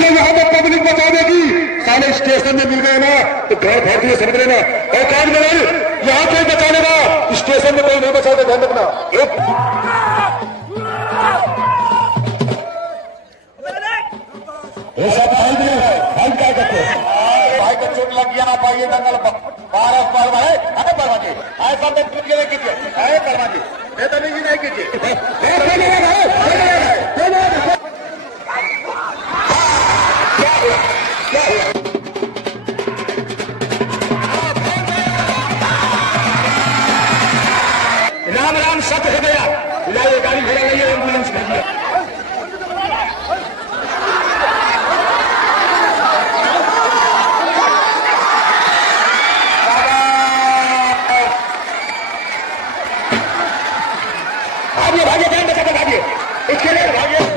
तो यहाँ पर पब्लिक बता देगी, साले स्टेशन में मिल गए ना तो घर भर दिए समझ लेना। और कान में यहाँ कोई बचा लेगा, स्टेशन में कोई नहीं बचा, ध्यान रखना। भाई को चोट लग गया, आप आइए दंगल बारह परवा है परवा जी, ऐसा तो कीजिए परवा जी, बेतमीजी नहीं कीजिए। राम राम सत हो गया, बुलाइए गाड़ी घोड़ा लाइए, एम्बुलेंस भेजिए। भागिए भागिए, ध्यान बचा कर भागिए, इसके लिए भागिए।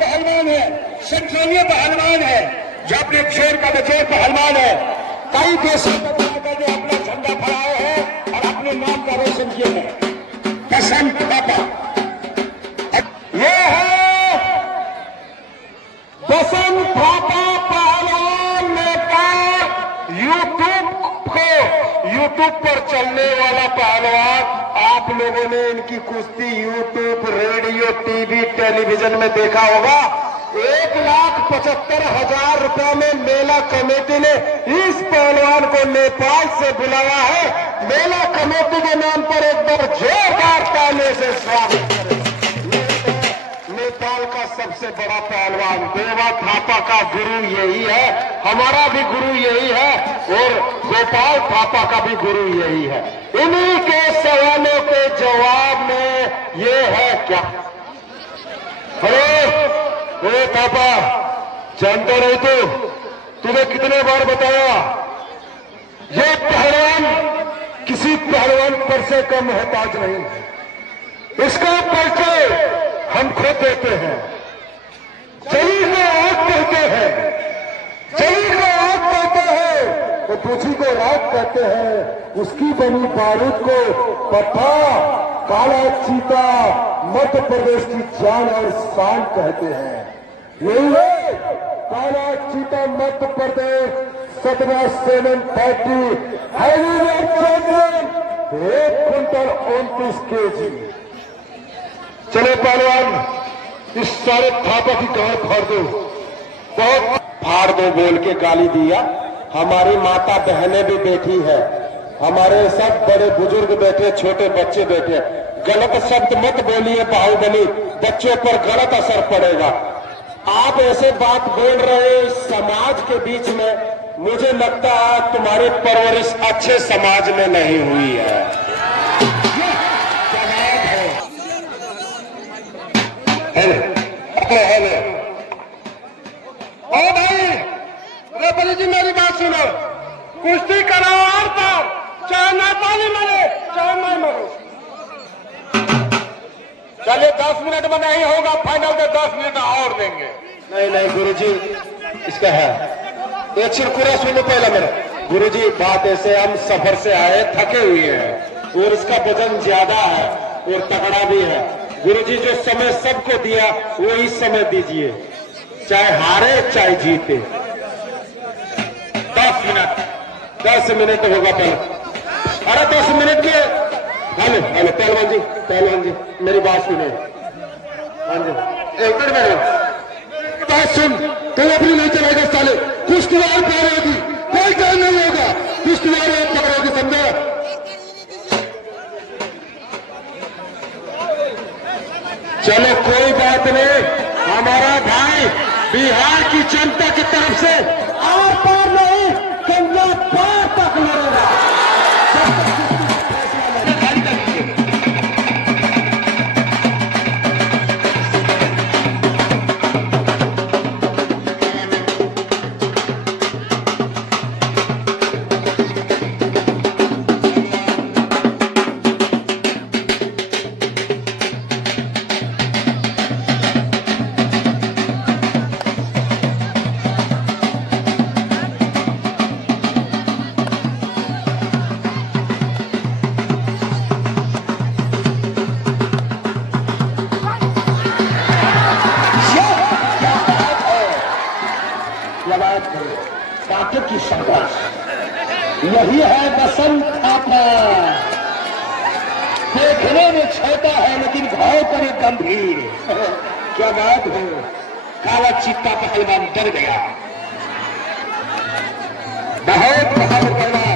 पहलवान है, संख्यानीय पहलवान है, जो अपने जोर का बचोर पहलवान है, कई देशों में जो अपना झंडा फहराए हैं और अपने नाम का रोशन किए हैं। बसंत थापा ये है, बसंत थापा पहलवान नेता, यूट्यूब पर चलने वाला पहलवान। आप लोगों ने इनकी कुश्ती यूट्यूब, रेडियो, टीवी, टेलीविजन में देखा होगा। 1,75,000 रुपया में मेला कमेटी ने इस पहलवान को नेपाल से बुलाया है। मेला कमेटी के नाम पर एक बार जोरदार ताली से स्वागत करें। नेपाल का सबसे बड़ा पहलवान देवा थापा का गुरु यही है, हमारा भी गुरु यही है और गोपाल थापा का भी गुरु यही है। इन्हीं के सवालों के जवाब में ये है क्या? हेलो थापा, जानता नहीं तो तुम्हें कितने बार बताया, ये पहलवान किसी पहलवान पर से कम मोहताज नहीं है। इसका परिचय हम खुद देते हैं। जली को आग कहते हैं, जली को आग कहते हैं तो तुझी को रात कहते हैं। उसकी बनी बारूद को पट्टा, काला चीता मध्य प्रदेश की जान और शान कहते हैं। यही है काला चीता Madhya Pradesh 17,730 heavyweight champion, 1 quintal 29 kg। चले पहलवान, इस सारे थापा की गांड फाड़ दो, बहुत फाड़ दो बोल के गाली दिया। हमारी माता बहनें भी बैठी है, हमारे सब बड़े बुजुर्ग बैठे, छोटे बच्चे बैठे। गलत शब्द मत बोलिए बाहुबली, बच्चों पर गलत असर पड़ेगा। आप ऐसे बात बोल रहे इस समाज के बीच में, मुझे लगता है तुम्हारी परवरिश अच्छे समाज में नहीं हुई है। हेलो ओ भाई, रेपली जी मेरी बात सुनो, कुश्ती कराओ और पार, चाहे नेपाली मरे चाहे मैं मरूं। चलिए 10 मिनट में नहीं होगा फाइनल, तो 10 मिनट और देंगे। नहीं गुरुजी, इसका है एक छिड़कुरा सुनो पहले मेरा। गुरुजी बात ऐसे, हम सफर से आए, थके हुए हैं और इसका वजन ज्यादा है और तगड़ा भी है। गुरुजी जो समय सबको दिया वही समय दीजिए, चाहे हारे चाहे जीते। 10 मिनट होगा पहले। अरे 10 मिनट के हेलो पहलवान जी मेरी बात सुने। हाँ जी, एक मिनट में बात सुन। तो अपनी नहीं चलाएगा साले, कुश्तीवार पकड़ेगी, कोई टाइम नहीं होगा, कुश्तीवार पकड़ेगी, समझा? चलो कोई बात नहीं, हमारा भाई बिहार की जनता की तरफ से आर पार नहीं, गंगा पार तक लड़ेगा। कांटे की संघर्ष, यही है बसंत थापा। देखने में छोटा है लेकिन भाव पर एक गंभीर। क्या बात है, काला चित्ता पहलवान डर गया। बहुत बहादुर पहलवान।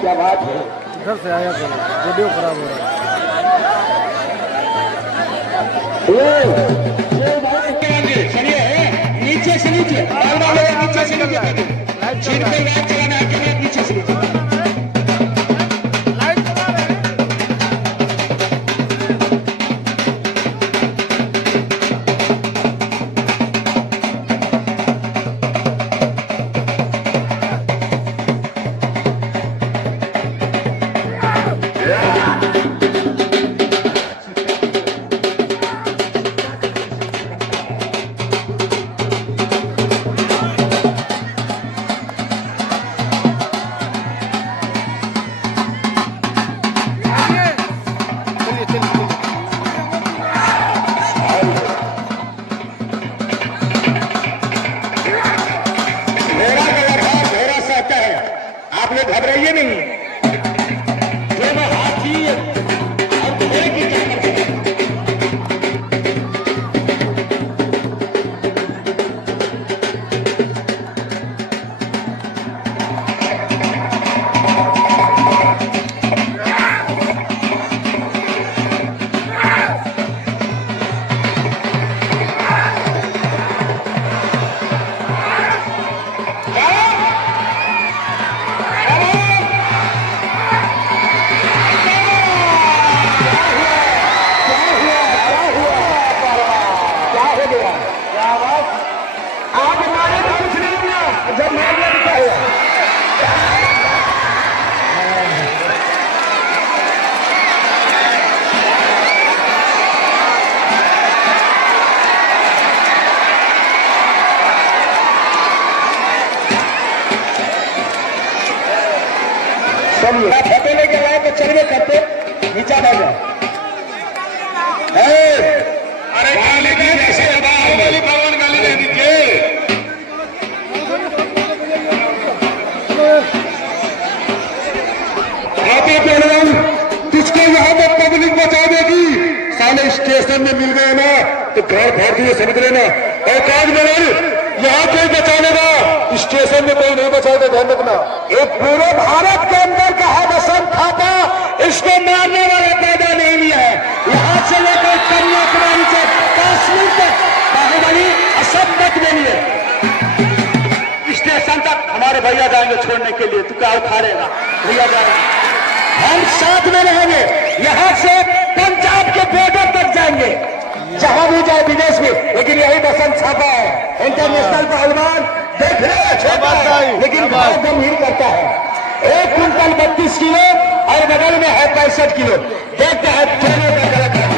क्या बात है, घर से आया था, वीडियो खराब हो रहा है। चलिए नीचे से नीचे, नीचे से नीचे चलाना है, नीचे से नीचे। आप लोग घबराइए नहीं, जो मैं हाथी और घोड़े की टक्कर है। फोटो लेके आए तो चलिए करते नीचा बैठ जाओ। अरे गाली जैसे भगवान गाली दे दीजिए। तुझको यहाँ पे पब्लिक बचा देगी। साले स्टेशन में मिल गए ना तो घर भर दिए, समझ लेना। और काज में यहाँ कोई बचा लेगा, स्टेशन में कोई नहीं बचाएगा, ध्यान रखना। एक पूरे भारत के अंदर का है बसंत थापा, इसको मारने वाला पैदा नहीं हुआ है। यहाँ से लेकर कन्याकुमारी से कश्मीर तक बाहुबली असम तक नहीं है। स्टेशन तक हमारे भैया जाएंगे छोड़ने के लिए, तू क्या उखाड़ेगा? भैया जाएंगे, हम साथ में रहेंगे। यहाँ से पंजाब के बॉर्डर तक जाएंगे, जहां भी जाए विदेश में, लेकिन यही बसंत थापा है। इंटरनेशनल पहलवान देखने में छोटा है लेकिन बहुत गंभीर करता है। 1 कुंटल 32 किलो और बगल में है 65 किलो। देखते हैं दोनों का कलाकार।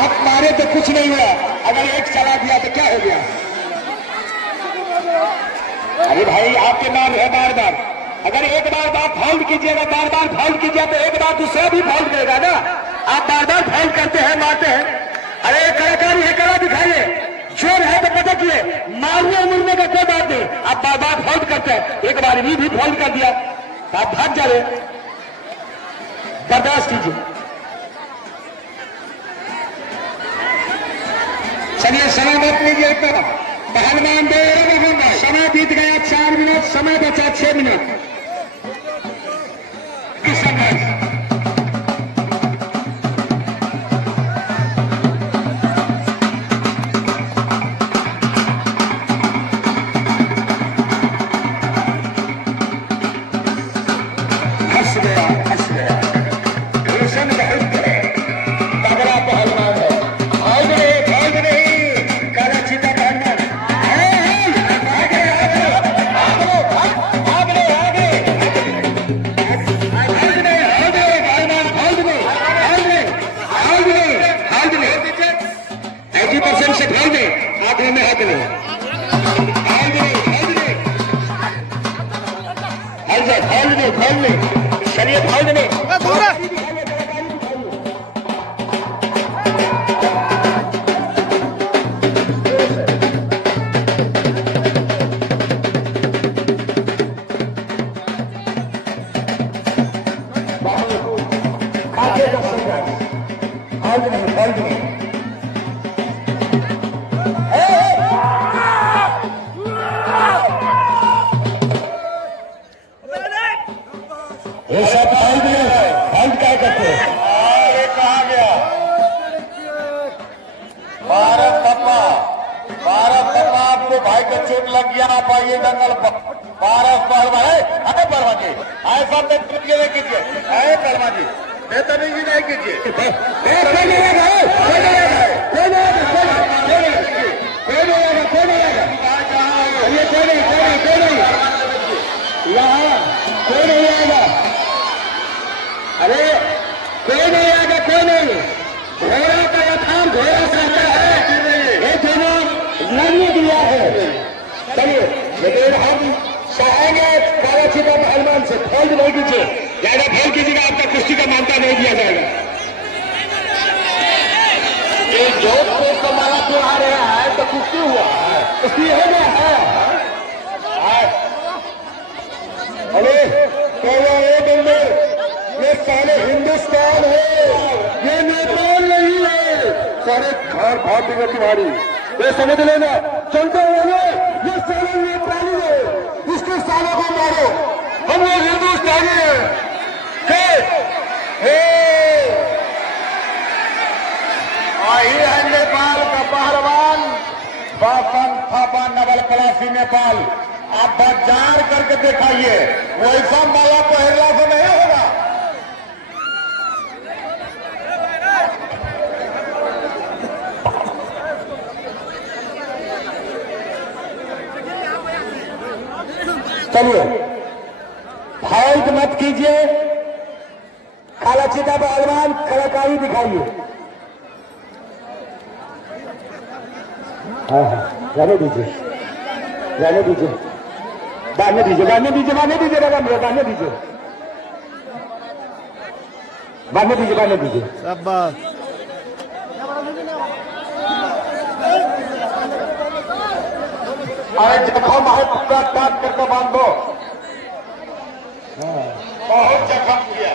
आप मारे तो कुछ नहीं हुआ, अगर एक चला दिया तो क्या हो गया? अरे भाई आपके नाम है बार बार, अगर एक बार आप फाउल कीजिएगा, बार बार फाउल कीजिए तो एक बार दूसरा भी फाउल करेगा ना। आप बार बार फाउल करते हैं, मारते हैं। अरे एक कलाकार ये कला दिखाइए, जोर है तो पता किए, मारने मुड़ने का कोई बात नहीं। आप बार बार फाउल करते हैं, एक बार भी फाउल कर दिया तो आप भाग जा रहे। बर्दाश्त कीजिए। चलिए समय मत लीजिए, पहलवान दे समय बीत गया 4 मिनट, समय बचा 6 मिनट। हंस गया, हंस गया। रोशन बहुत है, तगड़ा पहलवान है। भाग नहीं, काला चीता पहलवान। से भाग दे, हाथ में हाथ नहीं, भाग दे, शरीर भाग दे। ये सब हल्द क्या करते हैं? अरे कहाँ गया भारत पप्पा? आपको भाई का चोट लग गया, आप आइए दंगल पर। भारत पहलवान है पहलवान जी, ऐसा नहीं कीजिए, है पहलवान जी, बेतमीजी नहीं कीजिए। अरे कोई नहीं आएगा, कोई नहीं। घोड़ा का यथार्थ घोड़ा सहता है, ये दोनों लड़ने दिया है। चलिए, लेकिन हम चाहेंगे काला चीता पहलवान से फोल्ड नहीं कीजिए, ज्यादा फोल्ड कीजिएगा आपका कुश्ती का मानता नहीं दिया जाएगा। ये जोधपुर का माला क्यों आ रहा है? तो कुश्ती हुआ है, कुश्ती हो गया है। अरे ये सारे हिंदुस्तान है, ये नेपाल नहीं है। सारे घर भाग देगा तुम्हारी, ये समझ लेना। चलते हुए ये सारे नेपाली है, इसके सालों को मारो। हम लोग हिंदुस्तानी हैं। आइए है नेपाल का पहलवान बाफन थापा नवल पलासी नेपाल। आप बाजार करके दिखाइए, वैसा माला पहला से नहीं होगा। चलिए, फाइट मत कीजिए, काला चीता पहलवान कलाकारी दिखाइए। हाँ, जाने दीजिए, जाने दीजिए, बांधने दीजिए, बांधने दीजिए, बांधने दीजिए, बांधने दीजिए, बांधने दीजिए, बांधने दीजिए। शाबाश। अरे जखम है, पूरा काट करके बांध दो। बहुत जखम किया।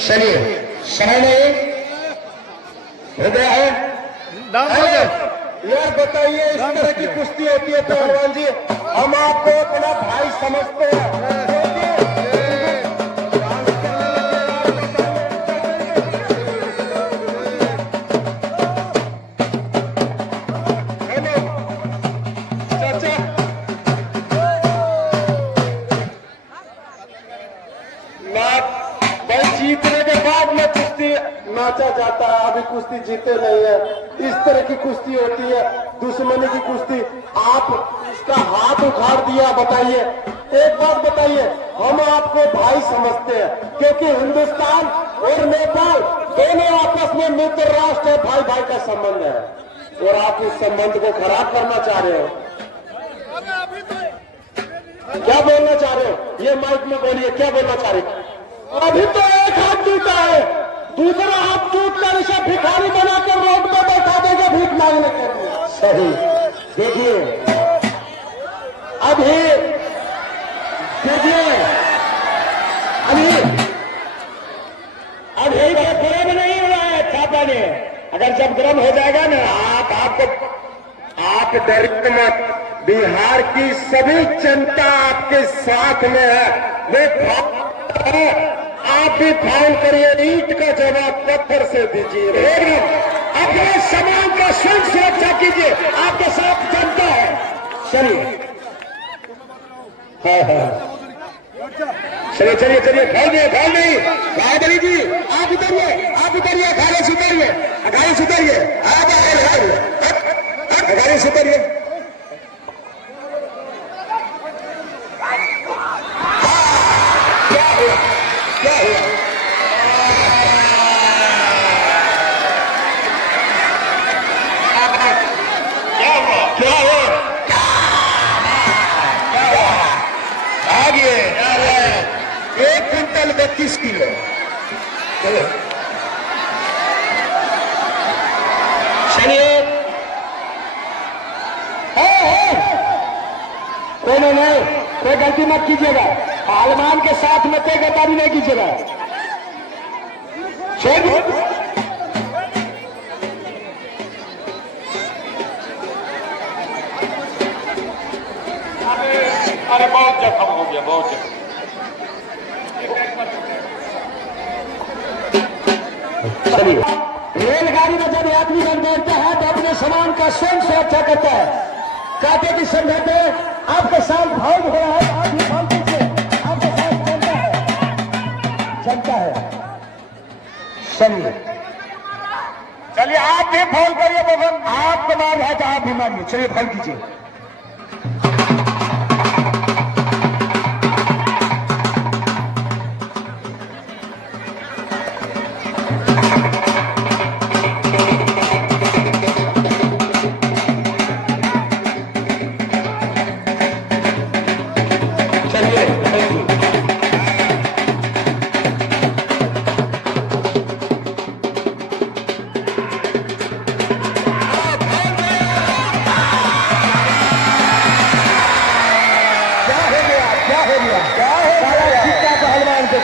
चलिए, समय नहीं, हृदय है। यार बताइए, इस तरह की कुश्ती होती है पहलवान जी? हम आपको अपना भाई समझते हैं। जीतने के बाद में कुश्ती नाचा जाता है, अभी कुश्ती जीते नहीं है। इस तरह की कुश्ती होती है, दुश्मनी की कुश्ती। आप इसका हाथ उखाड़ दिया, बताइए। एक बात बताइए, हम आपको भाई समझते हैं, क्योंकि हिंदुस्तान और नेपाल दोनों आपस में मित्र राष्ट्र है, भाई भाई का संबंध है, और आप उस संबंध को खराब करना चाह रहे हो। क्या बोलना चाह रहे हो? ये माइक में बोलिए, क्या बोलना चाह रहे हो? अभी तो एक हाथ टूटा है, दूसरा हाथ टूट कर इसे भिखारी बनाकर रोड पर बैठा देगा भीख मांगने के लिए। सही। देखिए, अभी गर्म नहीं हुआ है छापा ने। अगर जब गर्म हो जाएगा ना, आप डरिए मत। बिहार की सभी जनता आपके साथ में है। वो आप भी फाउल करिए, ईंट का जवाब पत्थर से दीजिए। अपने समाज का स्वयं सुरक्षा कीजिए, आपके साथ जनता है। चलिए चलिए चलिए चलिए, फैल नहीं बाहुबली जी, आप उतरिए, गाड़ी से उतरिए, गाड़ी से उतरिए, गाड़ी से उतरिए। क्या हुआ क्या हुआ? क्या हुआ? आगे 1 क्विंटल 32 किलो। चलिए, नहीं, कोई गलती मत कीजिएगा। पहलवान के साथ में कोई गद्दारी नहीं कीजिएगा। अरे बहुत जख्म हो गया, बहुत जख्म। चलिए, रेलगाड़ी में जब यात्रीगण बैठते हैं तो अपने सामान का स्वयं सुरक्षा करता है। कहते कि समझाते आपके साथ भाव हो रहा है, आप भी भाव कीजिए, आपके साथ जनता है। चलिए चलिए, आप भी फॉल करिए बबन, आपको मार है तो आप भी मारिए। चलिए फॉल कीजिए।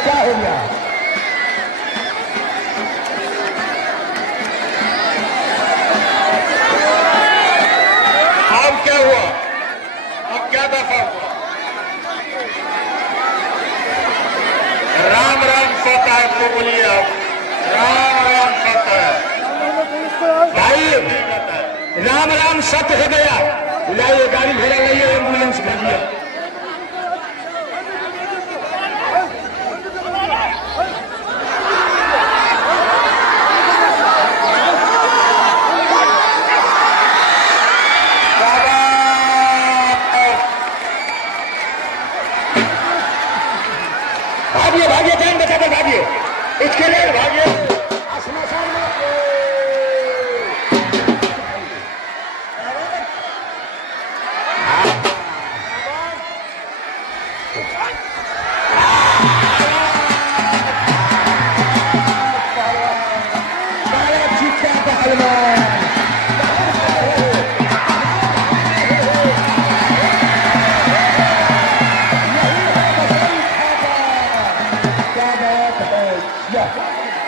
क्या हो गया? अब क्या हुआ? अब क्या दफा हुआ? राम राम सत्य है तो बोलिए आप। राम राम सत्य है भाई, राम राम सत्य हो गया। लाइए गाड़ी घोड़ा लाइए, एम्बुलेंस भेजिए। भागिए भागिए, जान बचाकर भागिए, इसके लिए भागिए।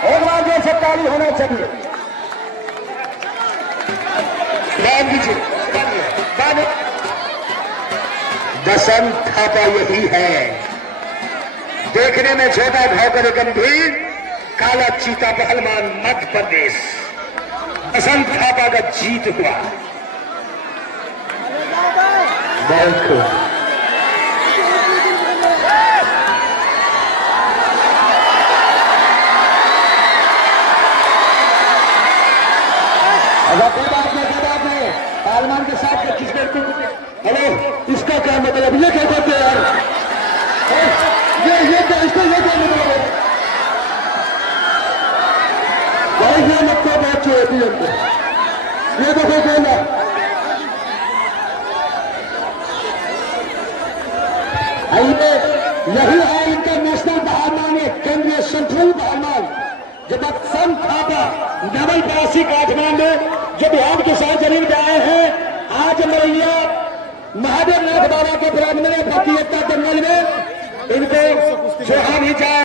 एक बार जो सब ताली होना चाहिए। ध्यान दीजिए, बसंत थापा यही है, देखने में छोटा भाकर गंभीर, काला चीता पहलवान मध्य प्रदेश। बसंत थापा का जीत हुआ। बहुत खूब। कोई बात नहीं, पहलवान के साथ 25 मिनट। हेलो, इसका क्या मतलब? ये क्या करते हैं यार? ये क्या, इसका ये क्या मतलब है? भाई ये लगता है बहुत होती है हमको। ये देखो बोला, आइए, यही है इंटरनेशनल पहलवान, केंद्रीय सेंट्रल पहलवान जबरदस्त थापा, डबल 82 काठमांडू, जो बिहार के साथ जमीन में आए हैं। आज मरैया महादेव नाथ बाबा के प्रांगण में प्रतियोगिता दंगल में इनको जो हम ही जाए